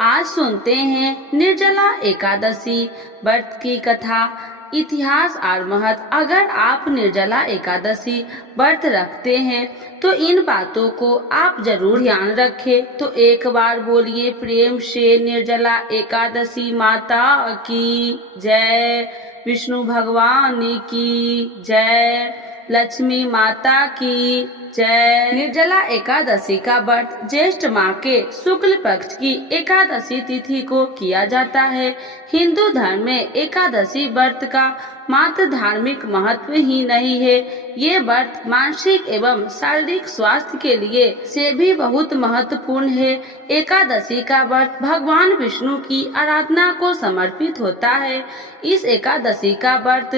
आज सुनते हैं निर्जला एकादशी व्रत की कथा, इतिहास और महत्व। अगर आप निर्जला एकादशी व्रत रखते हैं तो इन बातों को आप जरूर ध्यान रखें। तो एक बार बोलिए प्रेम से, निर्जला एकादशी माता की जय, विष्णु भगवान की जय, लक्ष्मी माता की जय। निर्जला एकादशी का व्रत ज्येष्ठ माह के शुक्ल पक्ष की एकादशी तिथि को किया जाता है। हिंदू धर्म में एकादशी व्रत का मात्र धार्मिक महत्व ही नहीं है, ये व्रत मानसिक एवं शारीरिक स्वास्थ्य के लिए से भी बहुत महत्वपूर्ण है। एकादशी का व्रत भगवान विष्णु की आराधना को समर्पित होता है। इस एकादशी का व्रत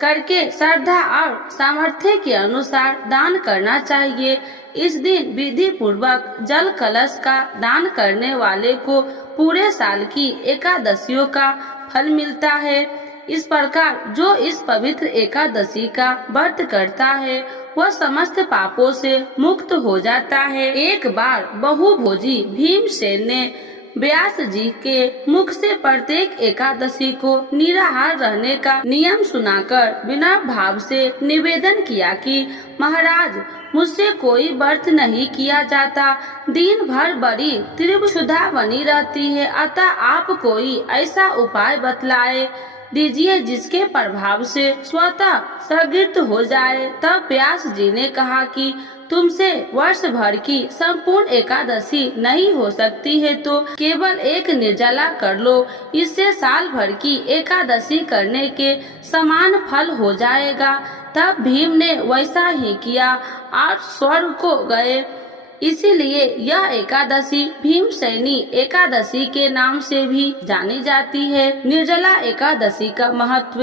करके श्रद्धा और सामर्थ्य के अनुसार दान करना चाहिए। इस दिन विधि पूर्वक जल कलश का दान करने वाले को पूरे साल की एकादशियों का फल मिलता है। इस प्रकार जो इस पवित्र एकादशी का व्रत करता है वह समस्त पापों से मुक्त हो जाता है। एक बार बहुभोजी भीमसेन ने व्यास जी के मुख से प्रत्येक एकादशी को निराहार रहने का नियम सुनाकर बिना भाव से निवेदन किया कि महाराज, मुझसे कोई व्रत नहीं किया जाता, दिन भर बड़ी तीव्र क्षुधा बनी रहती है, अतः आप कोई ऐसा उपाय बतलाए दीजिए जिसके प्रभाव से स्वतः सगित हो जाए। तब व्यास जी ने कहा कि तुमसे वर्ष भर की संपूर्ण एकादशी नहीं हो सकती है तो केवल एक निर्जला कर लो, इससे साल भर की एकादशी करने के समान फल हो जाएगा। तब भीम ने वैसा ही किया और स्वर्ग को गए। इसीलिए यह एकादशी भीमसेनी एकादशी के नाम से भी जानी जाती है। निर्जला एकादशी का महत्व।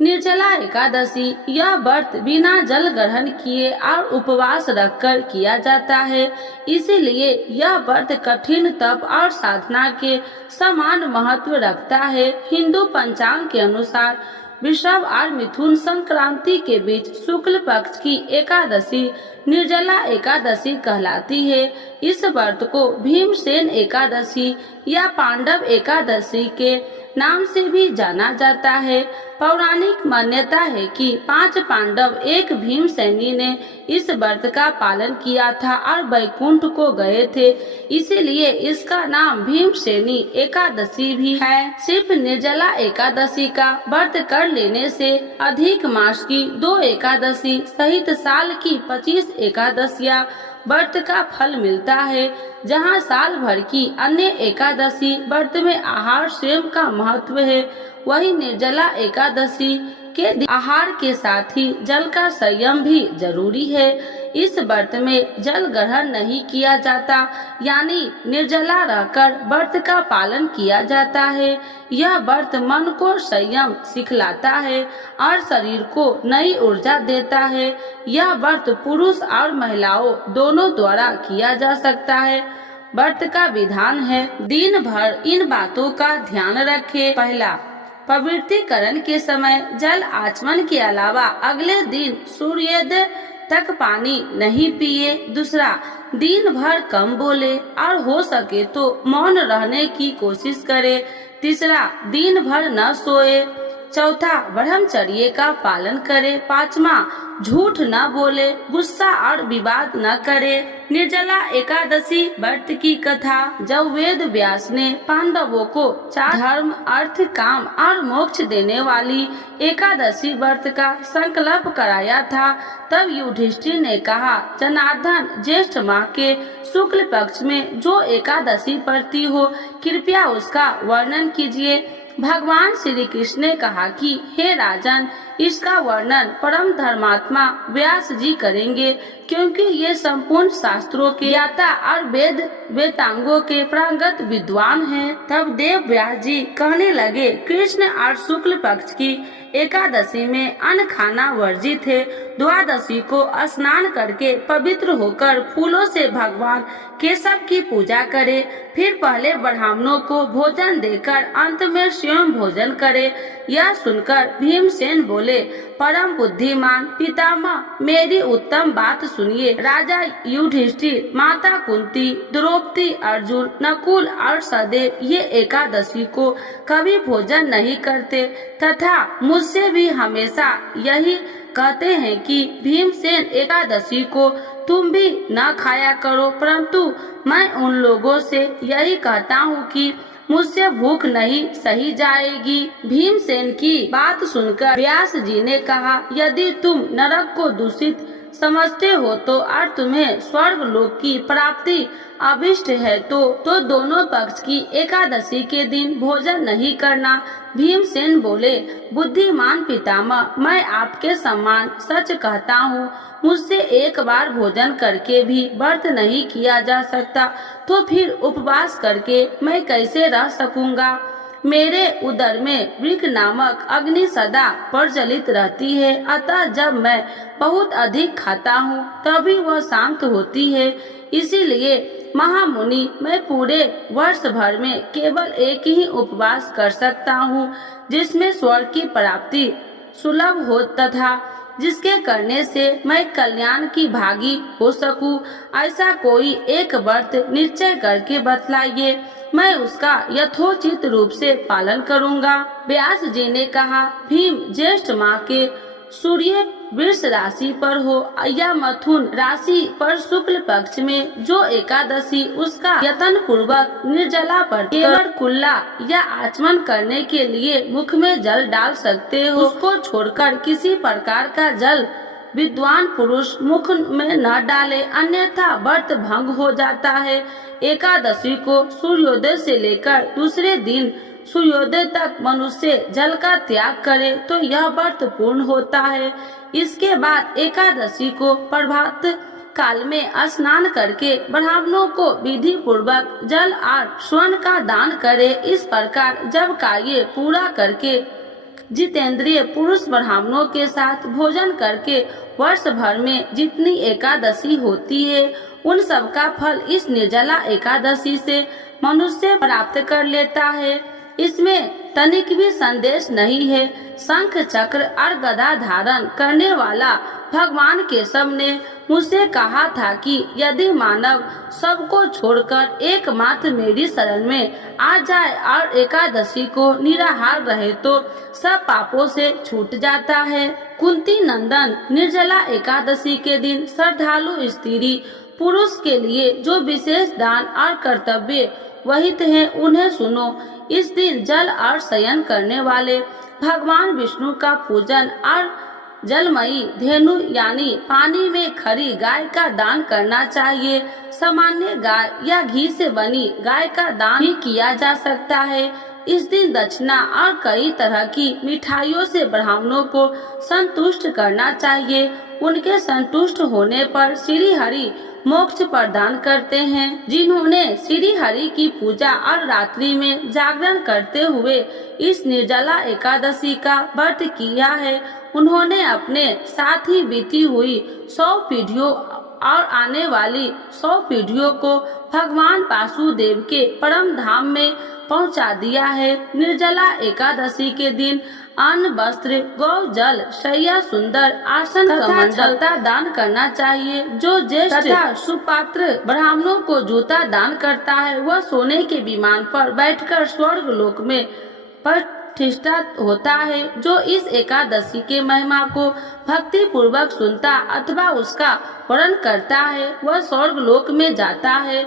निर्जला एकादशी यह व्रत बिना जल ग्रहण किए और उपवास रखकर किया जाता है। इसीलिए यह व्रत कठिन तप और साधना के समान महत्व रखता है। हिंदू पंचांग के अनुसार वृषभ और मिथुन संक्रांति के बीच शुक्ल पक्ष की एकादशी निर्जला एकादशी कहलाती है। इस व्रत को भीमसेन एकादशी या पांडव एकादशी के नाम से भी जाना जाता है। पौराणिक मान्यता है कि 5 पांडव एक भीमसेनी ने इस व्रत का पालन किया था और वैकुंठ को गए थे, इसीलिए इसका नाम भीमसेनी एकादशी भी है। सिर्फ निर्जला एकादशी का व्रत कर लेने से अधिक मास की 2 एकादशी सहित साल की 25 एकादशियां व्रत का फल मिलता है। जहां साल भर की अन्य एकादशी व्रत में आहार स्वयं का महत्व है, वही निर्जला एकादशी के आहार के साथ ही जल का संयम भी जरूरी है। इस व्रत में जल ग्रहण नहीं किया जाता, यानी निर्जला रहकर व्रत का पालन किया जाता है। यह व्रत मन को संयम सिखलाता है और शरीर को नई ऊर्जा देता है। यह व्रत पुरुष और महिलाओं दोनों द्वारा किया जा सकता है। व्रत का विधान है, दिन भर इन बातों का ध्यान रखें। पहला, पवित्रीकरण के समय जल आचमन के अलावा अगले दिन सूर्योदय तक पानी नहीं पिए। दूसरा, दिन भर कम बोले और हो सके तो मौन रहने की कोशिश करे। तीसरा, दिन भर न सोए। चौथा, ब्रह्मचर्य का पालन करे। पांचवा, झूठ न बोले, गुस्सा और विवाद न करे। निर्जला एकादशी व्रत की कथा। जब वेद व्यास ने पांडवों को 4 धर्म, अर्थ, काम और मोक्ष देने वाली एकादशी व्रत का संकल्प कराया था, तब युधिष्ठिर ने कहा, जनार्दन, ज्येष्ठ माह के शुक्ल पक्ष में जो एकादशी पड़ती हो, कृपया उसका वर्णन कीजिए। भगवान श्री कृष्ण ने कहा कि हे राजन, इसका वर्णन परम धर्मात्मा व्यास जी करेंगे, क्योंकि ये संपूर्ण शास्त्रों के ज्ञाता और वेद वेदांगों के प्रांगत विद्वान हैं। तब देव व्यास जी कहने लगे, कृष्ण और शुक्ल पक्ष की एकादशी में अन्न खाना वर्जित है। द्वादशी को स्नान करके पवित्र होकर फूलों से भगवान केशव की पूजा करे, फिर पहले ब्राह्मणों को भोजन देकर अंत में स्वयं भोजन करे। यह सुनकर भीमसेन बोले, परम बुद्धिमान पितामह, मेरी उत्तम बात सुन सुनिए। राजा युधिष्ठिर, माता कुंती, द्रौपदी, अर्जुन, नकुल और सहदेव ये एकादशी को कभी भोजन नहीं करते तथा मुझसे भी हमेशा यही कहते हैं कि भीमसेन एकादशी को तुम भी न खाया करो, परंतु मैं उन लोगों से यही कहता हूँ कि मुझसे भूख नहीं सही जाएगी। भीमसेन की बात सुनकर व्यास जी ने कहा, यदि तुम नरक को दूषित समझते हो तो और तुम्हें स्वर्ग लोक की प्राप्ति अभिष्ट है तो दोनों पक्ष की एकादशी के दिन भोजन नहीं करना। भीमसेन बोले, बुद्धिमान पितामह, मैं आपके सम्मान सच कहता हूँ, मुझसे एक बार भोजन करके भी व्रत नहीं किया जा सकता, तो फिर उपवास करके मैं कैसे रह सकूंगा। मेरे उदर में वृक नामक अग्नि सदा प्रज्वलित रहती है, अतः जब मैं बहुत अधिक खाता हूँ तभी वह शांत होती है। इसीलिए महामुनि, मैं पूरे वर्ष भर में केवल एक ही उपवास कर सकता हूँ जिसमें स्वर्ग की प्राप्ति सुलभ हो तथा जिसके करने से मैं कल्याण की भागी हो सकूं। ऐसा कोई एक व्रत निश्चय करके बतलाइए, मैं उसका यथोचित रूप से पालन करूंगा। व्यास जी ने कहा, भीम, ज्येष्ठ माह के सूर्य वृष राशि पर हो या मथुन राशि पर शुक्ल पक्ष में जो एकादशी उसका यत्न पूर्वक निर्जला पर केवल कुल्ला या आचमन करने के लिए मुख में जल डाल सकते हो, उसको छोड़कर किसी प्रकार का जल विद्वान पुरुष मुख में न डाले, अन्यथा व्रत भंग हो जाता है। एकादशी को सूर्योदय से लेकर दूसरे दिन सूर्योदय तक मनुष्य जल का त्याग करे तो यह व्रत पूर्ण होता है। इसके बाद एकादशी को प्रभात काल में स्नान करके ब्राह्मणों को विधि पूर्वक जल और स्वर्ण का दान करे। इस प्रकार जब कार्य पूरा करके जितेंद्रिय पुरुष ब्राह्मणों के साथ भोजन करके वर्ष भर में जितनी एकादशी होती है उन सब का फल इस निर्जला एकादशी से मनुष्य प्राप्त कर लेता है। इसमें तनिक भी संदेश नहीं है। शंख चक्र और गदा धारण करने वाला भगवान केशव ने मुझसे कहा था कि यदि मानव सबको छोड़कर एकमात्र मेरी शरण में आ जाए और एकादशी को निराहार रहे तो सब पापों से छूट जाता है। कुंती नंदन, निर्जला एकादशी के दिन श्रद्धालु स्त्री पुरुष के लिए जो विशेष दान और कर्तव्य वहित हैं उन्हें सुनो। इस दिन जल और शयन करने वाले भगवान विष्णु का पूजन और जलमयी धेनु यानी पानी में खड़ी गाय का दान करना चाहिए। सामान्य गाय या घी से बनी गाय का दान भी किया जा सकता है। इस दिन दक्षिणा और कई तरह की मिठाइयों से ब्राह्मणों को संतुष्ट करना चाहिए। उनके संतुष्ट होने पर श्री हरि मोक्ष प्रदान करते हैं। जिन्होंने श्री हरि की पूजा और रात्रि में जागरण करते हुए इस निर्जला एकादशी का व्रत किया है उन्होंने अपने साथ ही बीती हुई 100 पीढ़ियों और आने वाली 100 पीढ़ियों को भगवान वासुदेव के परम धाम में पहुंचा दिया है। निर्जला एकादशी के दिन अन्न, वस्त्र, गौ जल, शैया, सुंदर आसन, कमंडल दान करना चाहिए। जो ज्येष्ठ तथा सुपात्र ब्राह्मणों को जूता दान करता है वह सोने के विमान पर बैठकर स्वर्ग लोक में प्रतिष्ठा होता है। जो इस एकादशी के महिमा को भक्ति पूर्वक सुनता अथवा उसका वर्णन करता है वह स्वर्ग लोक में जाता है।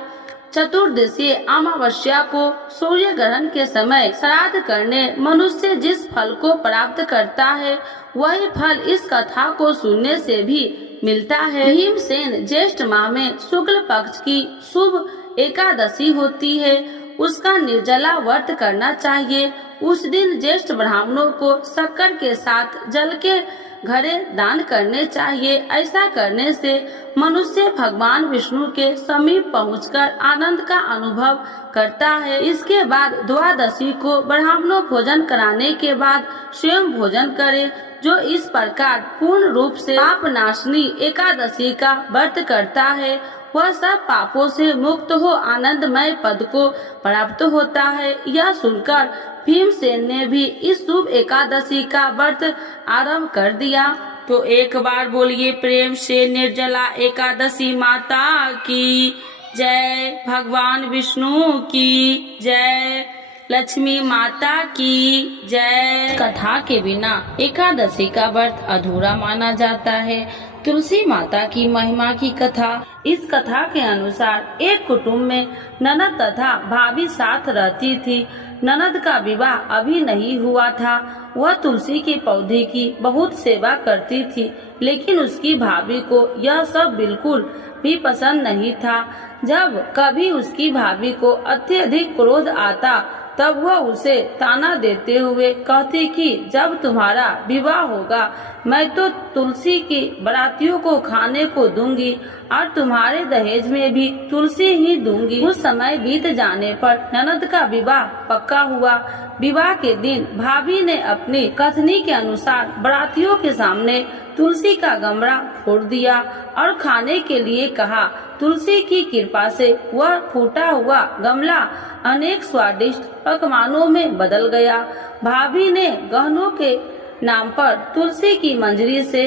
चतुर्दशी अमावस्या को सूर्य ग्रहण के समय श्राद्ध करने मनुष्य जिस फल को प्राप्त करता है वही फल इस कथा को सुनने से भी मिलता है। भीमसेन ज्येष्ठ माह में शुक्ल पक्ष की शुभ एकादशी होती है, उसका निर्जला व्रत करना चाहिए। उस दिन ज्येष्ठ ब्राह्मणों को शक्कर के साथ जल के घड़े दान करने चाहिए। ऐसा करने से मनुष्य भगवान विष्णु के समीप पहुंचकर आनंद का अनुभव करता है। इसके बाद द्वादशी को ब्राह्मणों भोजन कराने के बाद स्वयं भोजन करे। जो इस प्रकार पूर्ण रूप से पाप नाशनी एकादशी का व्रत करता है वह सब पापों से मुक्त हो आनंदमय पद को प्राप्त होता है। यह सुनकर भीमसेन ने भी इस शुभ एकादशी का व्रत आरंभ कर दिया। तो एक बार बोलिए प्रेम से निर्जला एकादशी माता की जय, भगवान विष्णु की जय, लक्ष्मी माता की जय। कथा के बिना एकादशी का व्रत अधूरा माना जाता है। तुलसी माता की महिमा की कथा। इस कथा के अनुसार एक कुटुंब में ननद तथा भाभी साथ रहती थी। ननद का विवाह अभी नहीं हुआ था। वह तुलसी के पौधे की बहुत सेवा करती थी, लेकिन उसकी भाभी को यह सब बिल्कुल भी पसंद नहीं था। जब कभी उसकी भाभी को अत्यधिक क्रोध आता तब वह उसे ताना देते हुए कहती कि जब तुम्हारा विवाह होगा मैं तो तुलसी की बारातियों को खाने को दूंगी और तुम्हारे दहेज में भी तुलसी ही दूंगी। उस समय बीत जाने पर ननद का विवाह पक्का हुआ। विवाह के दिन भाभी ने अपनी कथनी के अनुसार बारातियों के सामने तुलसी का गमला फोड़ दिया और खाने के लिए कहा। तुलसी की कृपा से वह फूटा हुआ गमला अनेक स्वादिष्ट पकवानों में बदल गया। भाभी ने गहनों के नाम पर तुलसी की मंजरी से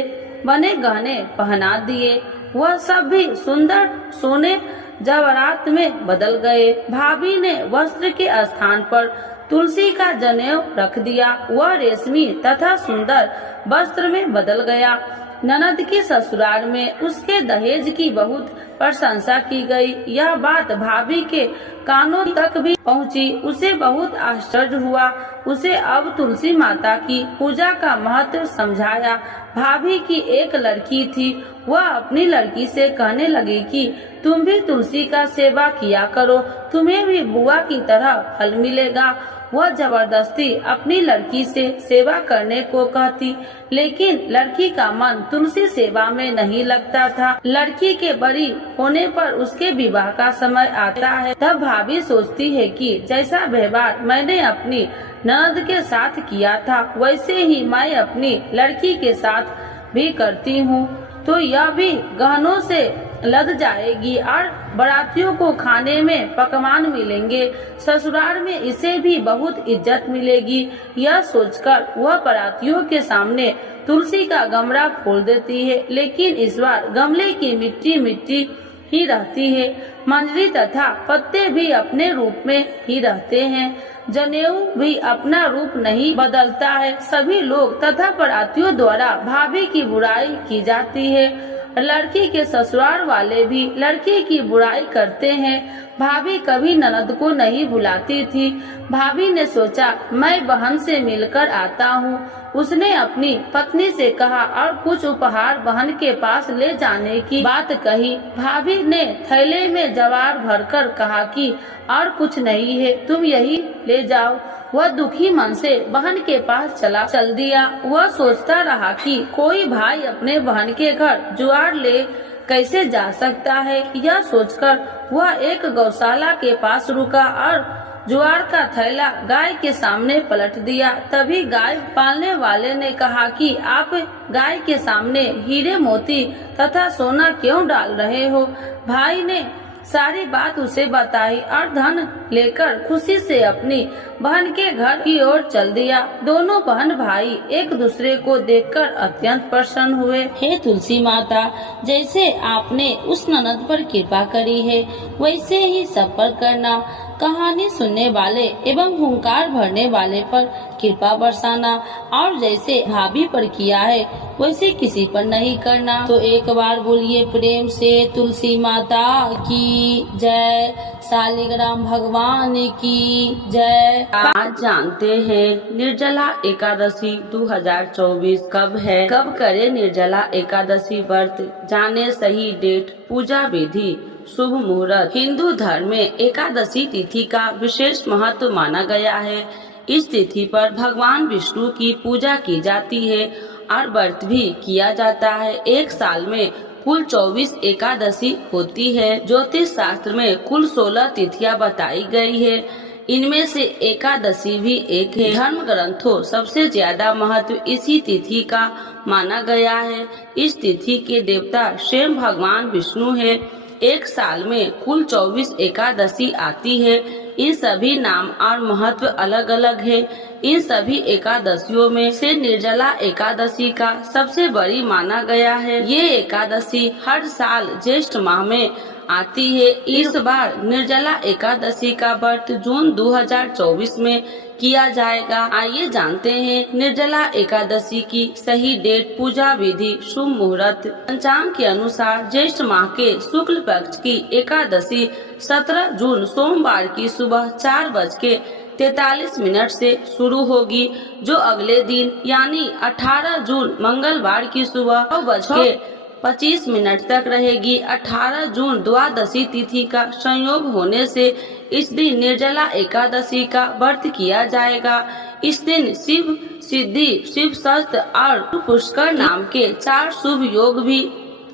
बने गहने पहना दिए। वह सब भी सुंदर सोने जवाहरात में बदल गए। भाभी ने वस्त्र के स्थान पर तुलसी का जनेऊ रख दिया। वह रेशमी तथा सुंदर वस्त्र में बदल गया। ननद के ससुराल में उसके दहेज की बहुत प्रशंसा की गई। यह बात भाभी के कानों तक भी पहुंची। उसे बहुत आश्चर्य हुआ। उसे अब तुलसी माता की पूजा का महत्व समझाया। भाभी की एक लड़की थी। वह अपनी लड़की से कहने लगी कि तुम भी तुलसी का सेवा किया करो, तुम्हें भी बुआ की तरह फल मिलेगा। वह जबरदस्ती अपनी लड़की से सेवा करने को कहती, लेकिन लड़की का मन तुलसी सेवा में नहीं लगता था। लड़की के बड़ी होने पर उसके विवाह का समय आता है। तब भाभी सोचती है कि जैसा व्यवहार मैंने अपनी ननद के साथ किया था वैसे ही मैं अपनी लड़की के साथ भी करती हूँ, तो यह भी गहनों से लद जाएगी और बारातियों को खाने में पकवान मिलेंगे। ससुराल में इसे भी बहुत इज्जत मिलेगी। यह सोचकर वह बारातियों के सामने तुलसी का गमला फोड़ देती है, लेकिन इस बार गमले की मिट्टी मिट्टी ही रहती है। मंजरी तथा पत्ते भी अपने रूप में ही रहते हैं। जनेऊ भी अपना रूप नहीं बदलता है। सभी लोग तथा बारातियों द्वारा भाभी की बुराई की जाती है। लड़की के ससुराल वाले भी लड़की की बुराई करते हैं। भाभी कभी ननद को नहीं बुलाती थी। भाभी ने सोचा मैं बहन से मिलकर आता हूँ। उसने अपनी पत्नी से कहा और कुछ उपहार बहन के पास ले जाने की बात कही। भाभी ने थैले में जवार भरकर कहा कि और कुछ नहीं है, तुम यही ले जाओ। वह दुखी मन से बहन के पास चल दिया। वह सोचता रहा कि कोई भाई अपने बहन के घर जुआर ले कैसे जा सकता है। यह सोचकर वह एक गौशाला के पास रुका और जुआर का थैला गाय के सामने पलट दिया। तभी गाय पालने वाले ने कहा कि आप गाय के सामने हीरे मोती तथा सोना क्यों डाल रहे हो। भाई ने सारी बात उसे बताई और धन लेकर खुशी से अपनी बहन के घर की ओर चल दिया। दोनों बहन भाई एक दूसरे को देखकर अत्यंत प्रसन्न हुए। हे तुलसी माता, जैसे आपने उस ननद पर कृपा करी है वैसे ही सब पर करना। कहानी सुनने वाले एवं हुंकार भरने वाले पर कृपा बरसाना, और जैसे भाभी पर किया है वैसे किसी पर नहीं करना। तो एक बार बोलिए प्रेम से तुलसी माता की जय, शालिग्राम भगवान की जय। आज जानते हैं निर्जला एकादशी 2024 कब है। कब करे निर्जला एकादशी व्रत, जाने सही डेट, पूजा विधि, शुभ मुहूर्त। हिंदू धर्म में एकादशी तिथि का विशेष महत्व माना गया है। इस तिथि पर भगवान विष्णु की पूजा की जाती है और व्रत भी किया जाता है। एक साल में कुल 24 एकादशी होती है। ज्योतिष शास्त्र में कुल 16 तिथियां बताई गई है। इनमें से एकादशी भी एक है। धर्म ग्रंथों सबसे ज्यादा महत्व इसी तिथि का माना गया है। इस तिथि के देवता स्वयं भगवान विष्णु है। एक साल में कुल 24 एकादशी आती है। इन सभी नाम और महत्व अलग अलग है। इन सभी एकादशियों में से निर्जला एकादशी का सबसे बड़ी माना गया है। ये एकादशी हर साल ज्येष्ठ माह में आती है। इस बार निर्जला एकादशी का व्रत जून 2024 में किया जाएगा। आइए जानते हैं निर्जला एकादशी की सही डेट, पूजा विधि, शुभ मुहूर्त। पंचांग के अनुसार ज्येष्ठ माह के शुक्ल पक्ष की एकादशी 17 जून सोमवार की सुबह 4:43 से शुरू होगी, जो अगले दिन यानी 18 जून मंगलवार की सुबह 9:25 तक रहेगी। 18 जून द्वादशी तिथि का संयोग होने से इस दिन निर्जला एकादशी का व्रत किया जाएगा। इस दिन शिव सिद्धि, शिव शस्त्र और पुष्कर नाम के 4 शुभ योग भी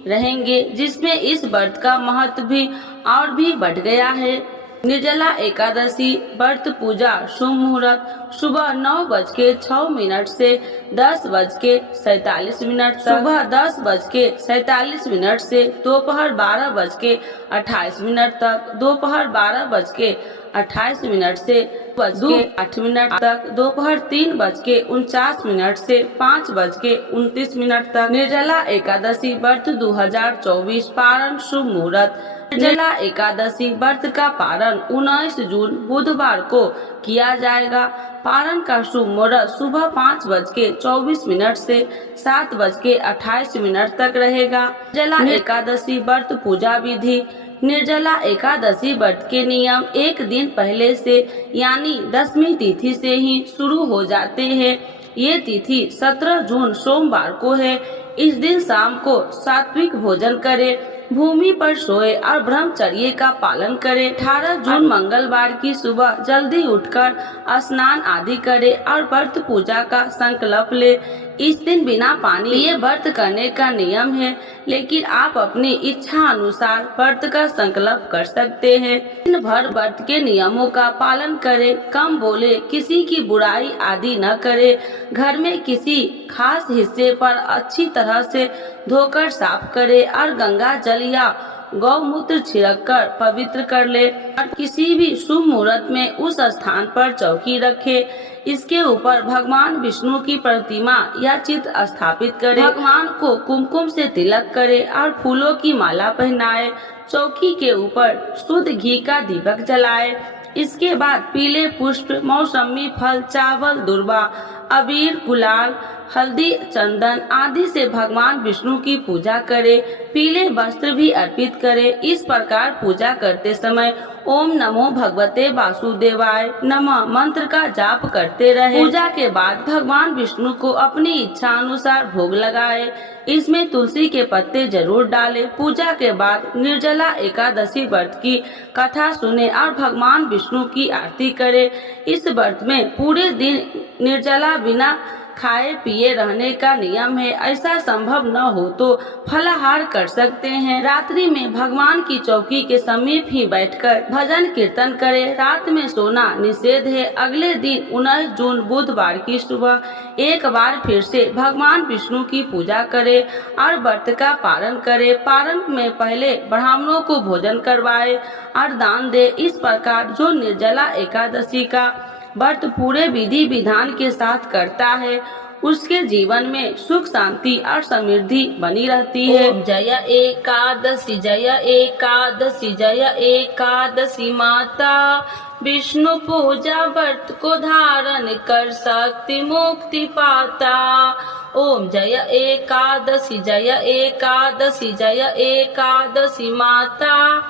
रहेंगे, जिसमें इस व्रत का महत्व भी और भी बढ़ गया है। निर्जला एकादशी व्रत पूजा शुभ मुहूर्त सुबह 9:06 से 10:47 तक, सुबह 10:47 से दोपहर 12:28 तक, दोपहर 12:28 से 2:08 तक, दोपहर 3:49 से 5:29 तक। निर्जला एकादशी व्रत 2024 पारण शुभ मुहूर्त। निर्जला एकादशी व्रत का पारण 19 जून बुधवार को किया जाएगा। पारण का शुभ मुहूर्त सुबह 5:24 से 7:28 तक रहेगा। निर्जला एकादशी व्रत पूजा विधि। निर्जला एकादशी व्रत के नियम एक दिन पहले से यानी 10वीं तिथि से ही शुरू हो जाते हैं। ये तिथि 17 जून सोमवार को है। इस दिन शाम को सात्विक भोजन करें, भूमि पर सोए और ब्रह्मचर्य का पालन करें। 18 जून मंगलवार की सुबह जल्दी उठकर स्नान आदि करें और व्रत पूजा का संकल्प ले। इस दिन बिना पानी पिए व्रत करने का नियम है, लेकिन आप अपनी इच्छा अनुसार व्रत का संकल्प कर सकते हैं। दिन भर व्रत के नियमों का पालन करें, कम बोले, किसी की बुराई आदि न करें, घर में किसी खास हिस्से पर अच्छी तरह से धोकर साफ करें और गंगा जल या गौमूत्र छिड़क कर पवित्र कर ले और किसी भी शुभ मुहूर्त में उस स्थान पर चौकी रखे। इसके ऊपर भगवान विष्णु की प्रतिमा या चित्र स्थापित करें। भगवान को कुमकुम से तिलक करें और फूलों की माला पहनाए। चौकी के ऊपर शुद्ध घी का दीपक जलाए। इसके बाद पीले पुष्प, मौसमी फल, चावल, दुर्वा, अबीर, गुलाल, हल्दी, चंदन आदि से भगवान विष्णु की पूजा करें। पीले वस्त्र भी अर्पित करें। इस प्रकार पूजा करते समय ओम नमो भगवते वासुदेवाय नमः मंत्र का जाप करते रहे। पूजा के बाद भगवान विष्णु को अपनी इच्छा अनुसार भोग लगाए। इसमें तुलसी के पत्ते जरूर डालें। पूजा के बाद निर्जला एकादशी व्रत की कथा सुने और भगवान विष्णु की आरती करें। इस व्रत में पूरे दिन निर्जला बिना खाए पिए रहने का नियम है। ऐसा संभव न हो तो फलाहार कर सकते हैं। रात्रि में भगवान की चौकी के समीप ही बैठकर भजन कीर्तन करें। रात में सोना निषेध है। अगले दिन 19 जून बुधवार की सुबह एक बार फिर से भगवान विष्णु की पूजा करें और व्रत का पारण करें। पारण में पहले ब्राह्मणों को भोजन करवाए और दान दे। इस प्रकार जो निर्जला एकादशी का व्रत पूरे विधि विधान के साथ करता है, उसके जीवन में सुख शांति और समृद्धि बनी रहती है। जय एकादशी, जय एकादशी, जय एकादशी माता। विष्णु पूजा व्रत को धारण कर शक्ति मुक्ति पाता। ओम जय एकादशी, जय एकादशी, जय एकादशी माता।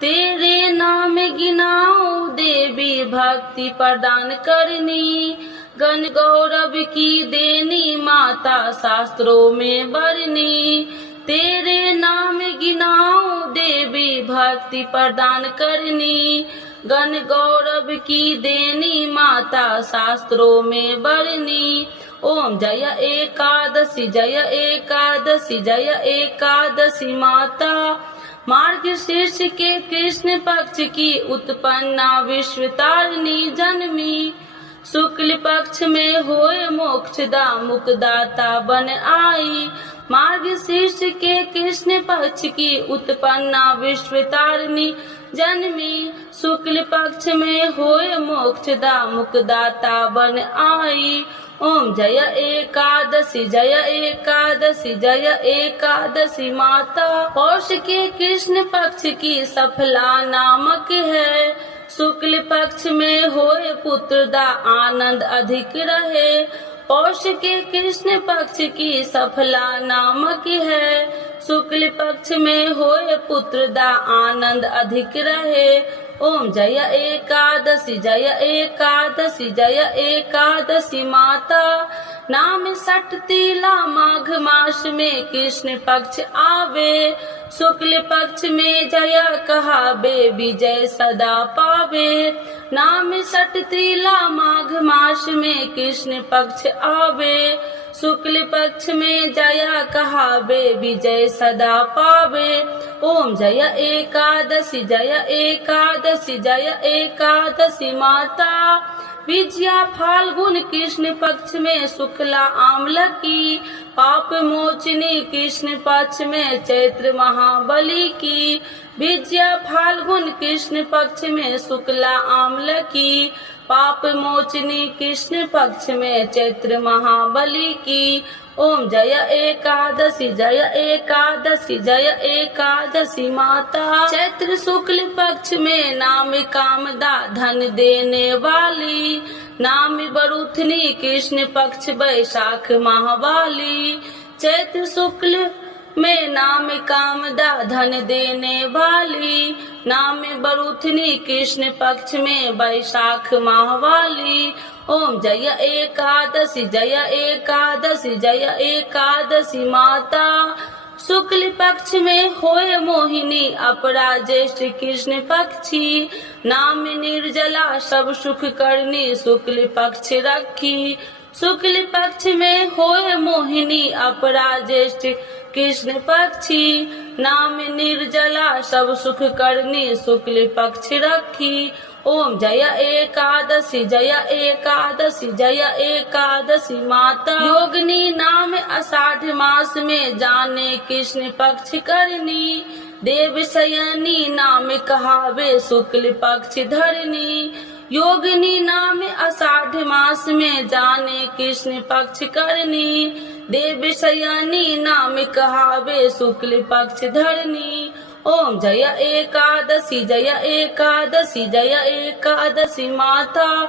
तेरे नाम गिनाओ देवी भक्ति प्रदान करनी। गण गौरव की देनी माता शास्त्रों में बरनी। तेरे नाम गिनाओ देवी भक्ति प्रदान करनी। गण गौरव की देनी माता शास्त्रों में बरनी। ओम जय एकादशी, जय एकादशी, जय एकादशी माता। मार्गशीर्ष के कृष्ण पक्ष की उत्पन्ना विश्वतारिणी जन्मी। शुक्ल पक्ष में होए मोक्षदा मुक्तिदाता बन आई। मार्गशीर्ष के कृष्ण पक्ष की उत्पन्ना विश्वतारिणी जन्मी। शुक्ल पक्ष में होय मोक्षदा मुक्तिदाता बन आई। ओम जय एकादशी जय एकादशी जय एकादशी माता। पौष के कृष्ण पक्ष की सफला नामक है। शुक्ल पक्ष में होए पुत्रदा आनंद अधिक रहे। पौष के कृष्ण पक्ष की सफला नामक है। शुक्ल पक्ष में होए पुत्रदा आनंद अधिक रहे। ओम जय एकादशी जय एकादशी जय एकादशी माता। नाम सठ तीला माघ मास में कृष्ण पक्ष आवे। शुक्ल पक्ष में जय कहावे विजय सदा पावे। नाम सठ तीला माघ मास में कृष्ण पक्ष आवे। शुक्ल पक्ष में जय कहावे विजय सदा पावे। ओम जय एकादशी जय एकादशी जय एकादशी माता। विजया फाल्गुन कृष्ण पक्ष में शुक्ला आम्ल की। पाप मोचनी कृष्ण पक्ष में चैत्र महाबली की। विजया फाल्गुन कृष्ण पक्ष में शुक्ला आम्ल की। पाप मोचनी कृष्ण पक्ष में चैत्र महाबली की। ओम जय एकादशी जय एकादशी जय एकादशी माता। चैत्र शुक्ल पक्ष में नाम कामदा धन देने वाली। नाम बरूथनी कृष्ण पक्ष वैशाख माहवाली। चैत्र शुक्ल में नाम कामदा धन देने वाली। नाम बरूथनी कृष्ण पक्ष में वैशाख माहवाली। ओम जय एकादशी जय एकादशी जय एकादशी माता। शुक्ल पक्ष में होय मोहिनी अपरा ज्येष्ठ कृष्ण पक्षी। नाम निर्जला सब सुख करनी शुक्ल पक्ष रखी। शुक्ल पक्ष में होय मोहिनी अपरा ज्येष्ठ कृष्ण पक्षी। नाम निर्जला सब सुख करनी शुक्ल पक्ष रखी। ओम जय एकादशी जय एकादशी जय एकादशी माता। योगिनी नाम आषाढ़ मास में जाने कृष्ण पक्ष करनी। देव शयनी नाम कहावे शुक्ल पक्ष धरनी। योगिनी नाम आषाढ़ मास में जाने कृष्ण पक्ष करनी। देव शयनी नाम कहावे शुक्ल पक्ष धरनी। ओम जय एकादशी जय एकादशी जय एकादशी माता।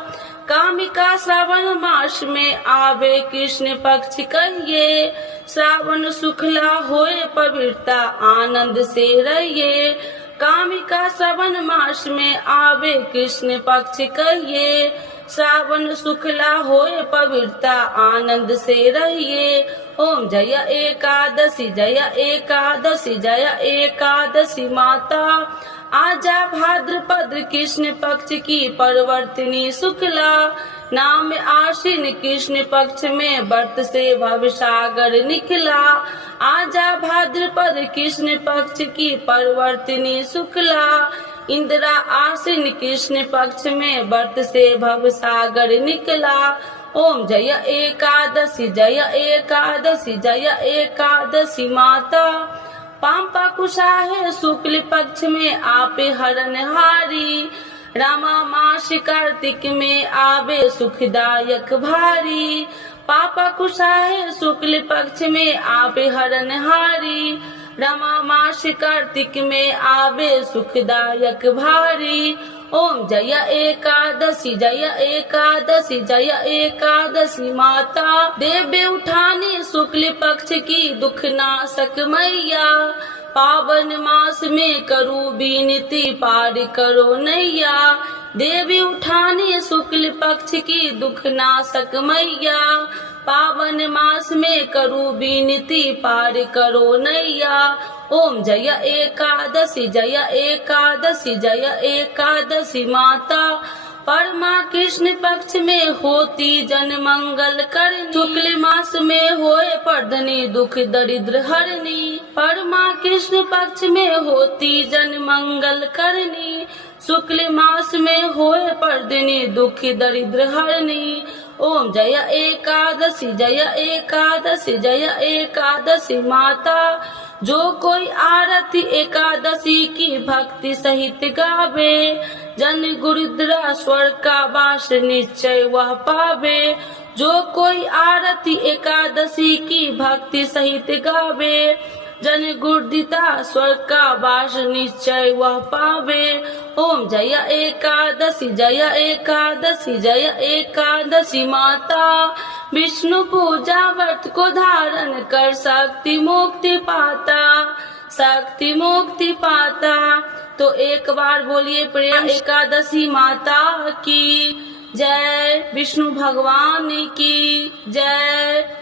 कामिका श्रावण मास में आवे कृष्ण पक्ष कहिए। श्रावण शुक्ला होए पवित्रता आनंद से रहिए। कामिका श्रावण मास में आवे कृष्ण पक्ष कहिए। श्रावण शुक्ला होए पवित्रता आनंद से रहिए। ओम जय एकादशी जय एकादशी जय एकादशी माता। आजा भाद्रपद कृष्ण पक्ष की परिवर्तिनी शुक्ला। नाम आश्विन कृष्ण पक्ष में व्रत से भवसागर निकला। आजा भाद्रपद कृष्ण पक्ष की परिवर्तिनी शुक्ला। इंदिरा आश्विन कृष्ण पक्ष में व्रत से भवसागर निकला। ओम जय एकादशी जय एकादशी जय एकादशी माता। पांपा कुशाहे शुक्ल पक्ष में आपे हरणहारी। रामा मास कार्तिक में आवे सुखदायक भारी। पापा कुशाहे शुक्ल पक्ष में आवे हरणहारी। रमा मास कार्तिक में आवे सुखदायक भारी। ओम जय एकादशी जय एकादशी जय एकादशी माता। देव उठानी शुक्ल पक्ष की दुख नाशक मैया। पावन मास में करू विनती पार करो नैया। देवी उठानी शुक्ल पक्ष की दुख नाशक मैया। पावन मास में करू विनती पार करो नैया। ओम जय एकादशी जय एकादशी जय एकादशी माता। परमा कृष्ण पक्ष में होती जन मंगल करनी। शुक्ल मास में होए पर्धनी दुख दरिद्र हरनी। परमा कृष्ण पक्ष में होती जन मंगल करनी। शुक्ल मास में होए पर्धनी दुख दरिद्र हरनी। ओम जय एकादशी जय एकादशी जय एकादशी माता। जो कोई आरती एकादशी की भक्ति सहित गावे, जन गुरुद्रा स्वर्ग का वास निश्चय वह पावे। जो कोई आरती एकादशी की भक्ति सहित गावे, जन गुरुदिता स्वर्ग का वास निश्चय वह पावे। ओम जय एकादशी जय एकादशी जय एकादशी माता, विष्णु पूजा व्रत को धारण कर शक्ति मुक्ति पाता, शक्ति मुक्ति पाता। तो एक बार बोलिए प्रेम एकादशी माता की जय, विष्णु भगवान की जय।